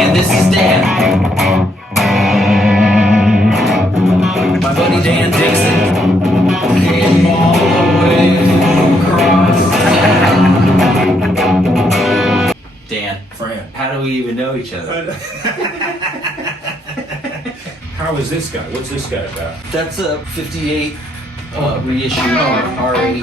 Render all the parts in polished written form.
And this is Dan. My buddy Dan Dixon came all the way across. Dan. Fran. How do we even know each other? How is this guy? What's this guy about? That's a 58 reissue of R8.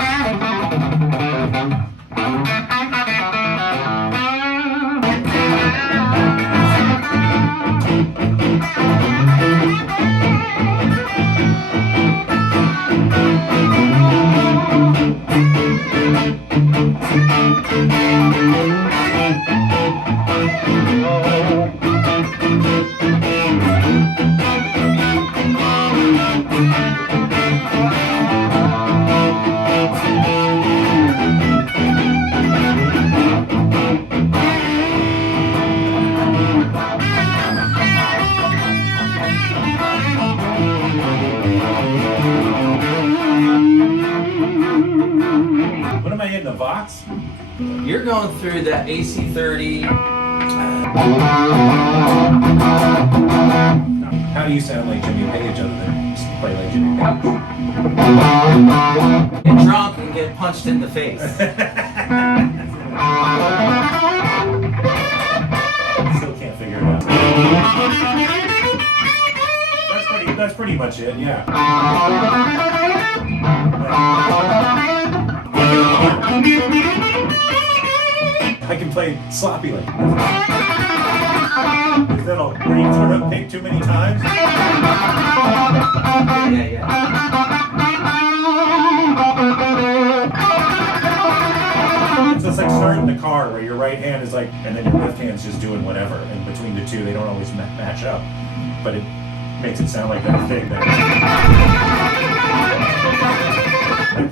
What am I in, the Vox? You're going through that AC30. How do you sound like Jimmy Page other than just play like Jimmy Page? Get drunk and get punched in the face. Still can't figure it out. That's pretty much it, yeah. I can play sloppy like that. That'll, where you turn up pick too many times. Yeah. It's just like starting the car where your right hand is like, and then your left hand's just doing whatever. And between the two, they don't always match up. But it makes it sound like that thing.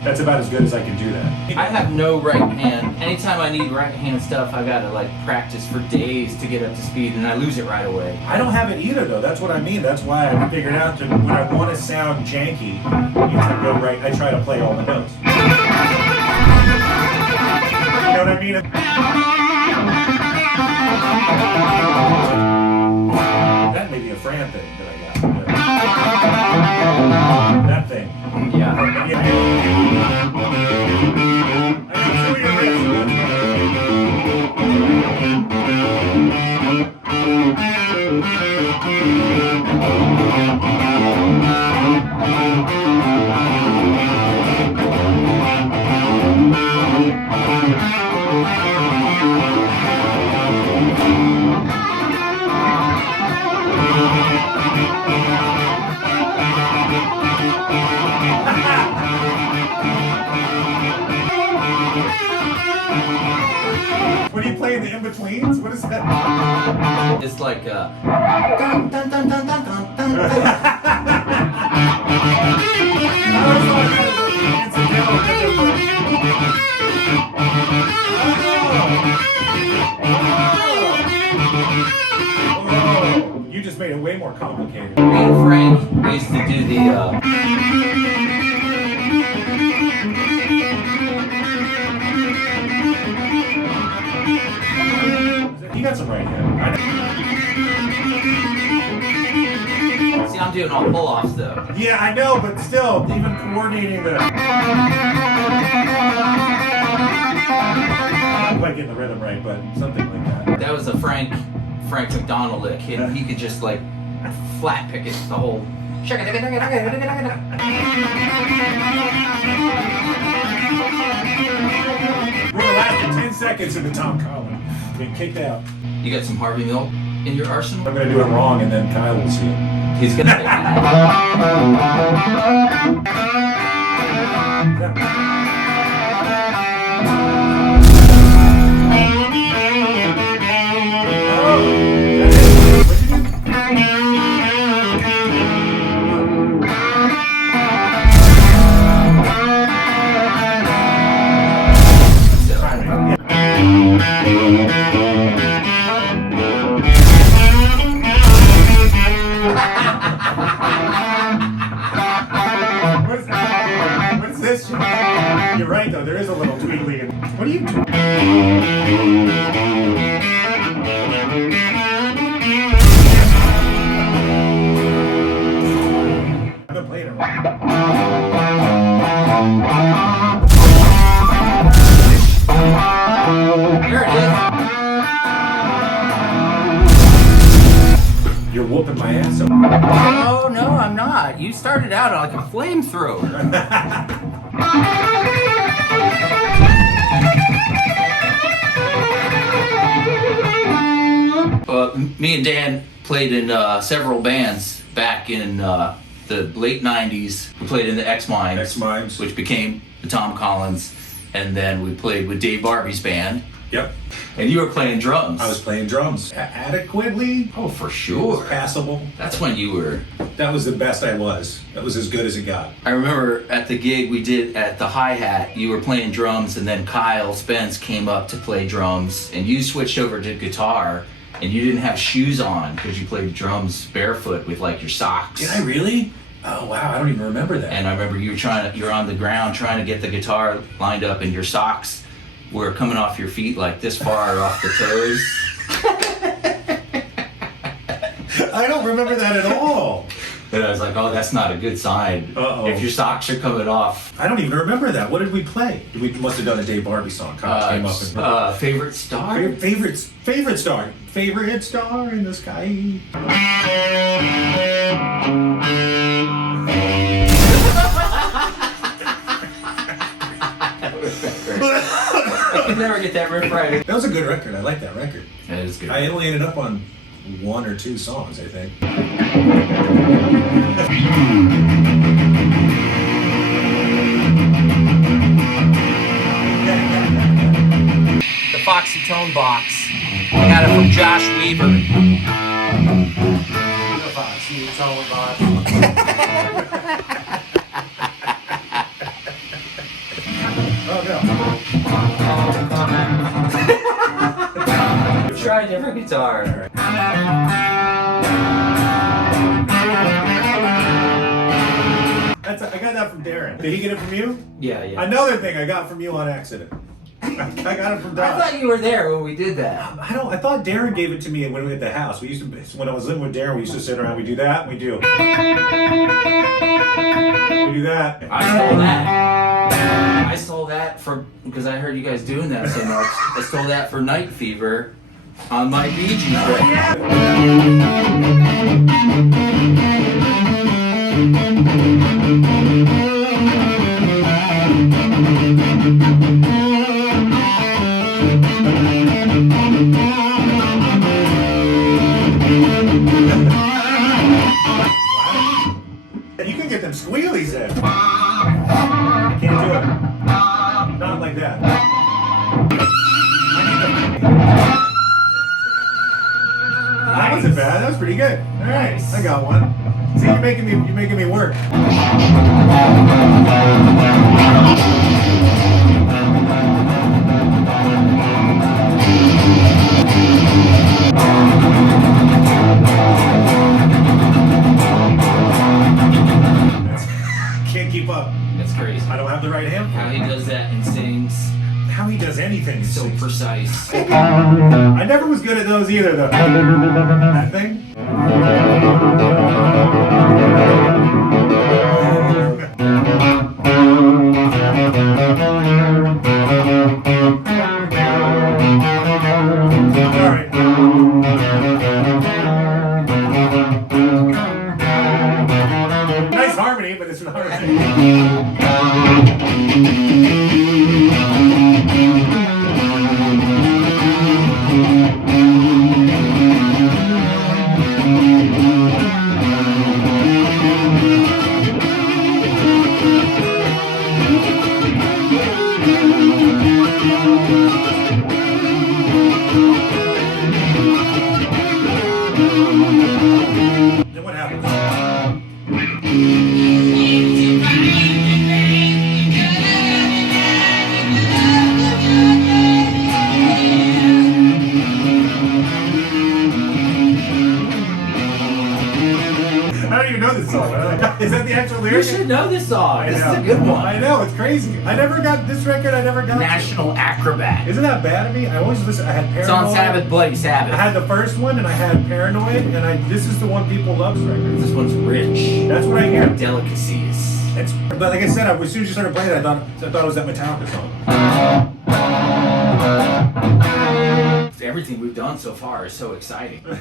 That's about as good as I can do that. I have no right hand. Anytime I need right hand stuff, I gotta like practice for days to get up to speed, and I lose it right away. I don't have it either, though. That's what I mean. That's why I figured out that when I want to sound janky, you have to go right. I try to play all the notes. You know what I mean? That may be a Fran thing that I got. That thing. Yeah. What do you play in the in-betweens? What is that? It's like dun, dun, dun, dun, dun, dun, dun. You just made it way more complicated. Me and Frank used to do the You got some right here. see, I'm doing all pull-offs though. Yeah, I know, but still, even coordinating the... I'm not getting the rhythm right, but something like that. That was a Frank McDonald lick. He could just like flat pick it the whole. We're gonna last for 10 seconds in the Tom Collins. Get kicked out. You got some Harveymilk in your arsenal? I'm gonna do it wrong, and then Kyle will see it. He's gonna. What is this? You're whooping my ass. So. Oh, no, I'm not. You started out like a flamethrower. Me and Dan played in several bands back in the late 90s. We played in the X-Mimes, which became the Tom Collins, and then we played with Dave Barbe's band. Yep. And you were playing drums. I was playing drums. Adequately? Oh, for sure. Passable. That's when you were... That was the best I was. That was as good as it got. I remember at the gig we did at the Hi-Hat, you were playing drums, and then Kyle Spence came up to play drums, and you switched over to guitar, and you didn't have shoes on because you played drums barefoot with like your socks. Did I really? Oh wow, I don't even remember that. And I remember you're on the ground trying to get the guitar lined up, and your socks were coming off your feet like this far off the toes. I don't remember that at all. And I was like, oh, that's not a good sign. Uh-oh. If your socks are coming off. I don't even remember that. What did we play? We must have done a Dave Barbe song. Kyle came up and favorite star? favorite star. Favorite star in the sky. I could never get that riff right. That was a good record. I like that record. That is good. I only ended up on 1 or 2 songs, I think. The Foxy Tone Box. I got it from Josh Weaver. The Foxy Tone Box. Oh no. Try a different guitar. I got that from Darren. Did he get it from you? Yeah. Another thing I got from you on accident. I got it from I Don. thought you were there when we did that. I thought Darren gave it to me when we were at the house. We used to, when I was living with Darren, we used to sit around. We do that. We do that. I stole that because I heard you guys doing that so much. I stole that for Night Fever on my Bee Gees record. You can get them squealies in. I can't do it. Not like that. That wasn't bad. That was pretty good. All right, I got one. See, you're making me work. Can't keep up. That's crazy. I don't have the right hand. How he does that and sings How he does anything is so precise. I never was good at those either, though. That thing? Alright. Nice harmony, but it's not right. Then what happens? I don't even know this song. Is that the actual You lyric? should know this song. This is a good I one. know, it's crazy. I never got this record. I never got. National Acrobat. Isn't that bad of me? I always listen. I had Paranoid. It's on Sabbath, Bloody I Sabbath. had the first one, and I had Paranoid, and this is the one people love. This record. This one's rich. That's what I hear. Delicacies. But like I said, as soon as you started playing it, I thought it was that Metallica song. everything we've done so far is so exciting. Oh,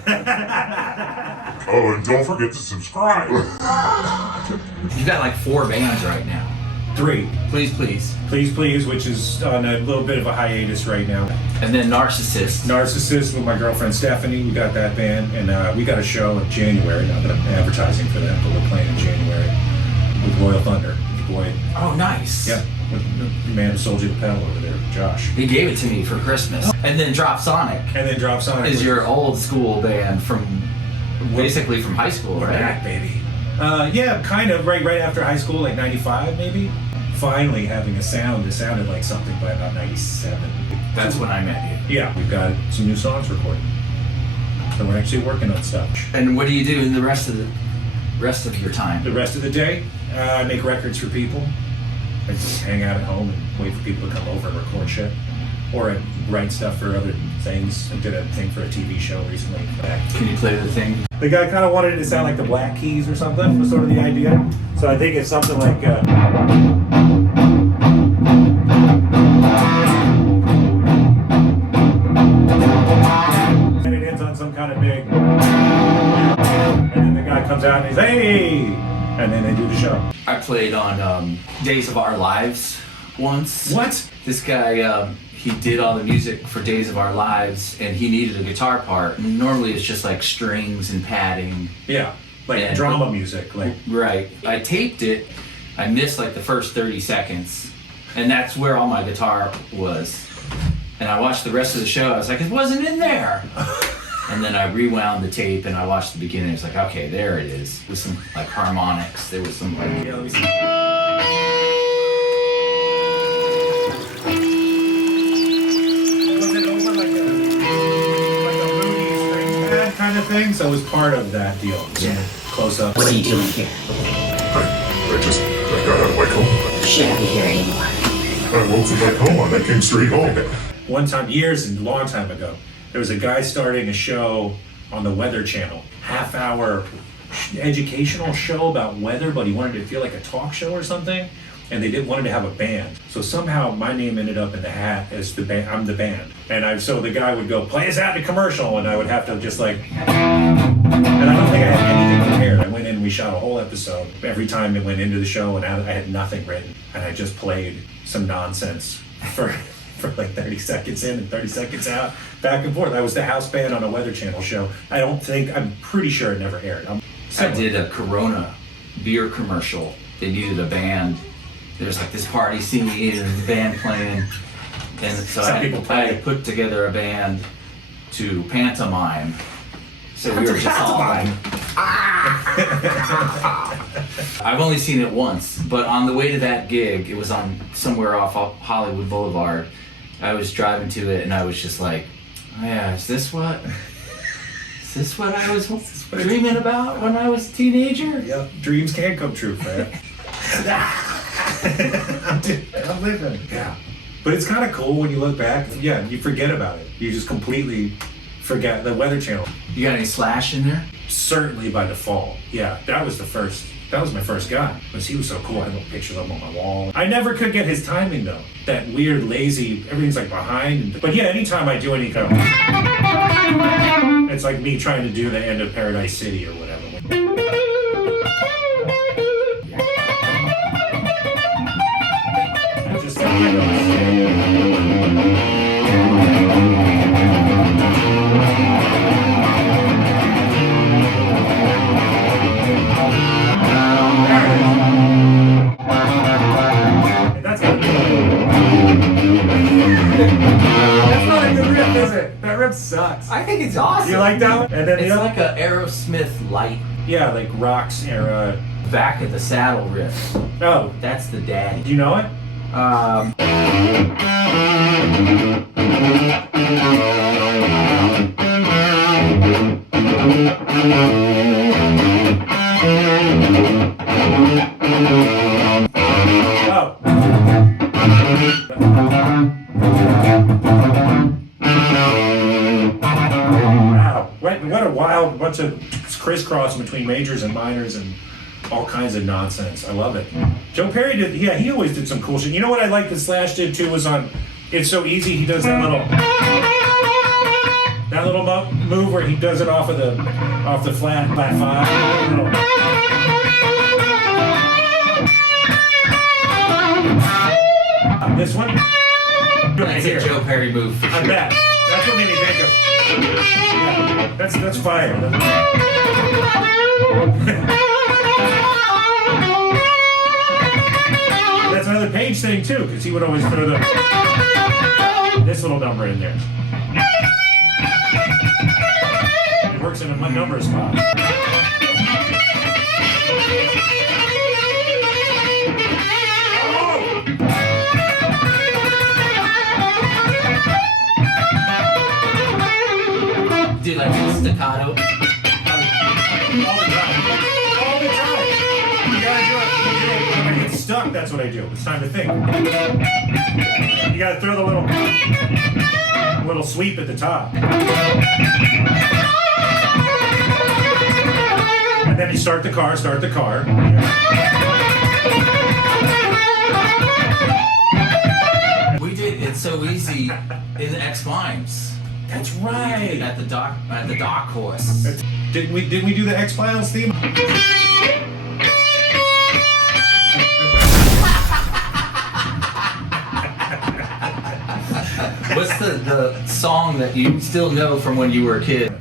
and don't forget to subscribe. You've got like 4 bands right now. 3. Please, please. Please, please, which is on a little bit of a hiatus right now. And then Narcissist. Narcissist with my girlfriend Stephanie. We got that band, and we got a show in January. Not that I'm advertising for that, but we're playing in January with Royal Thunder. Boy. Oh, nice. Yeah. With the man who sold you the pedal over there, Josh. He gave it to me for Christmas. And then Dropsonic. And then Dropsonic is your old school band from basically from high school, we're right? back, baby. Yeah, kind of. Right after high school, like 95 maybe. Finally having a sound that sounded like something by about 97. That's when I met you. Yeah, we've got some new songs recorded. So we're actually working on stuff. And what do you do in the rest of your time? The rest of the day, I make records for people. I just hang out at home and wait for people to come over and record shit. Or I write stuff for other things. I did a thing for a TV show recently. Can you play the thing? The guy kind of wanted it to sound like the Black Keys or something, was sort of the idea. So I think it's something like... and it ends on some kind of big... And then the guy comes out and he's, hey! And then they do the show. I played on Days of Our Lives once. What? This guy, he did all the music for Days of Our Lives, and he needed a guitar part. And normally it's just like strings and padding. Yeah, like and drama music. Like right. I taped it. I missed like the first 30 seconds, and that's where all my guitar was. And I watched the rest of the show. I was like, it wasn't in there. And then I rewound the tape and I watched the beginning. It's like, okay, there it is. With some like harmonics. There was some like. Yeah, let me see. Was it over like a moody string pad kind of thing? So it was part of that deal. Yeah. Close up. What are you doing here? I got out of my coma. You shouldn't be here anymore. I woke from my coma and I came straight home. One time, years and a long time ago, there was a guy starting a show on the Weather Channel, half-hour educational show about weather, but he wanted to feel like a talk show or something, and they wanted to have a band. So somehow my name ended up in the hat as the band. I'm the band, and so the guy would go play us out in a commercial, and I would have to just like. And I don't think I had anything prepared. I went in, we shot a whole episode. Every time it went into the show, and I had nothing written, and I just played some nonsense for like 30 seconds in and 30 seconds out, back and forth. I was the house band on a Weather Channel show. I'm pretty sure it never aired. I did a Corona beer commercial. They needed a band. There's like this party scene and the band playing. And so I put together a band to pantomime. So we were just all like, I've only seen it once, but on the way to that gig, it was on somewhere off Hollywood Boulevard. I was driving to it and I was just like, oh yeah, is this what I was dreaming about when I was a teenager? Yep, dreams can come true, Fran. I'm living. Yeah. But it's kind of cool when you look back. Yeah, you forget about it. You just completely forget the Weather Channel. You got any Slash in there? Certainly by default. Yeah, that was my first guy. Because he was so cool. I had little pictures of him on my wall. I never could get his timing though. That weird, lazy, everything's like behind. But yeah, anytime I do any kind of... It's like me trying to do the end of Paradise City or whatever. I just That's not a good riff, is it? That riff sucks. I think it's awesome. You like that one? And then It's like a Aerosmith light. Yeah, like Rocks era. Back of the saddle riff. Oh, That's the daddy. do you know it? Oh. Wow. What a wild bunch of crisscross between majors and minors and all kinds of nonsense. I love it. Joe Perry did, yeah, he always did some cool shit. You know what I like that Slash did too was on It's So Easy, he does that little... That little move where he does it off the flat 5. This one? That's a Joe Perry move for sure. I bet. That's what made me think of. Yeah, that's fire. That's another Page thing too, because he would always throw this little number in there. It works in a number spot. Do like staccato. All the time. All the time. You gotta do it. When I get stuck, that's what I do. It's time to think. You gotta throw the little sweep at the top. And then you start the car. We did It's So Easy in the X Mimes. That's right. At the dock horse. Didn't we do the X-Files theme? What's the song that you still know from when you were a kid?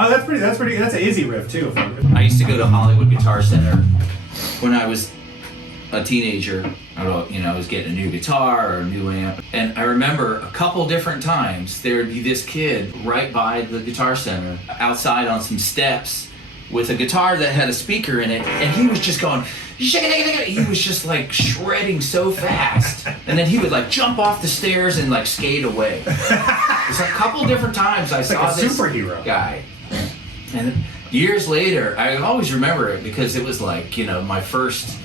Oh, that's an easy riff too. I used to go to Hollywood Guitar Center when I was a teenager. I was getting a new guitar or a new amp. And I remember a couple different times there'd be this kid right by the Guitar Center outside on some steps with a guitar that had a speaker in it, and he was just going, he was just like shredding so fast. And then he would like jump off the stairs and like skate away. It's a couple different times I saw like a this superhero guy. And years later, I always remember it because it was like, my first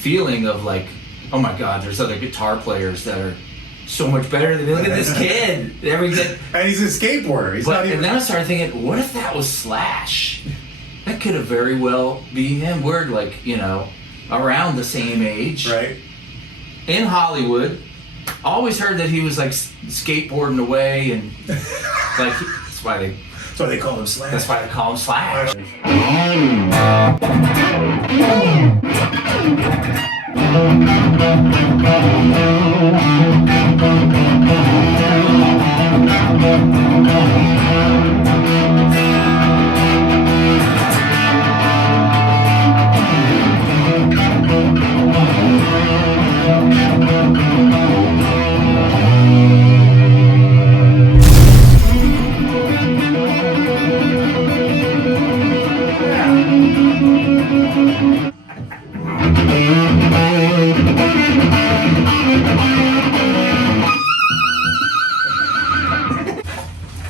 feeling of like, oh my God, there's other guitar players that are so much better than me. Look at this kid. And he's a skateboarder. And then I started thinking, what if that was Slash? That could have very well been him. We're like, around the same age. Right. In Hollywood. Always heard that he was like skateboarding away and like, that's why they call him Slash. That's why they call him Slash.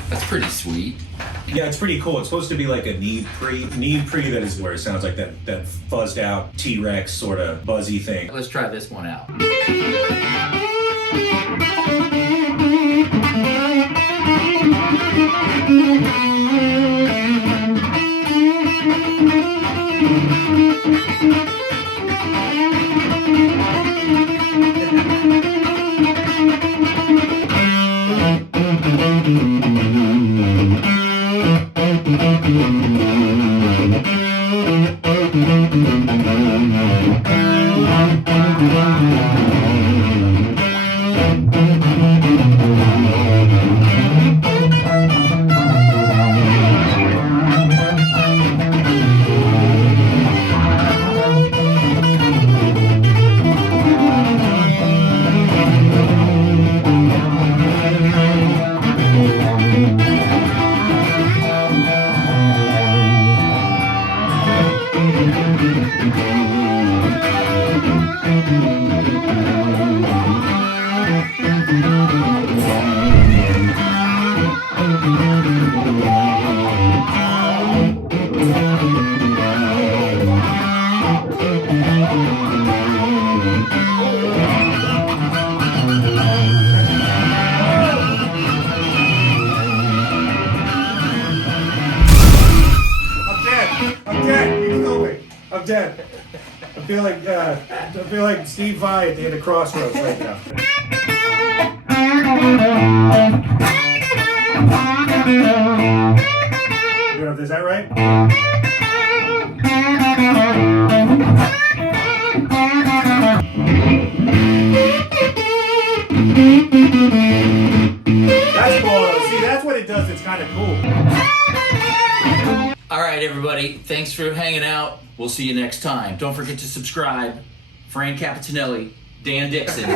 That's pretty sweet. Yeah, it's pretty cool. It's supposed to be like a need pre. That is where it sounds like that fuzzed out T-Rex sort of buzzy thing. Let's try this one out. I'm dead. I feel like Steve Vai at the end of Crossroads right now. Is that right? That's cool. See, that's what it does. It's kind of cool. All right, everybody. Thanks for hanging out. We'll see you next time. Don't forget to subscribe. Fran Capitanelli, Dan Dixon.